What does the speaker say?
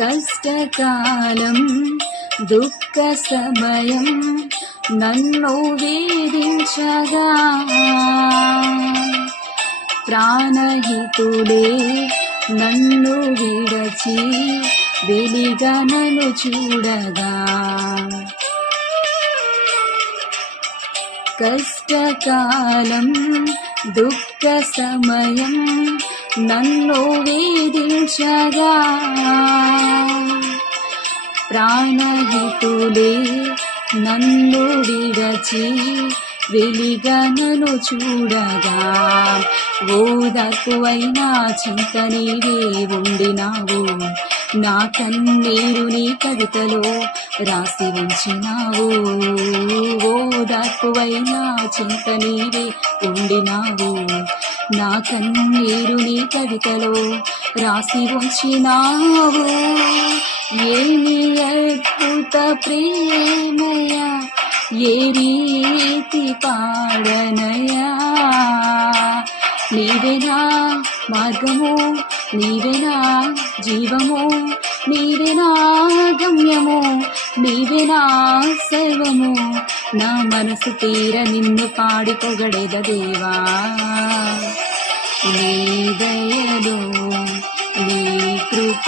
కష్టకాలం దుఃఖ సమయం నన్ను వేధించగా ప్రాణహితులే నన్ను విడచి వెలిగా నన్ను చూడగా కష్టకాలం దుఃఖ సమయం నన్ను వేధించగా ప్రాణహితులే నన్ను విడచి వెలిగా నన్ను చూడగా ఓదార్పువైనా చింత నీవే ఉండినావు నా కన్నీరు నీ కవితలో రాసి ఉంచినావు ఓదార్పువైనా చింత నీవే ఉండినావు నా కన్నీరు నీ కవితలో రాసి ఉంచినావు ఏమి అద్భుత ప్రేమయా ఏ రీతి పాడనయా నీవేనా మార్గము నీవేనా జీవము నీవేనా గమ్యము నీవేనా సర్వము నా మనసు తీర నిన్ను పాడి పొగడెద దేవా నీ దయలో నీ కృప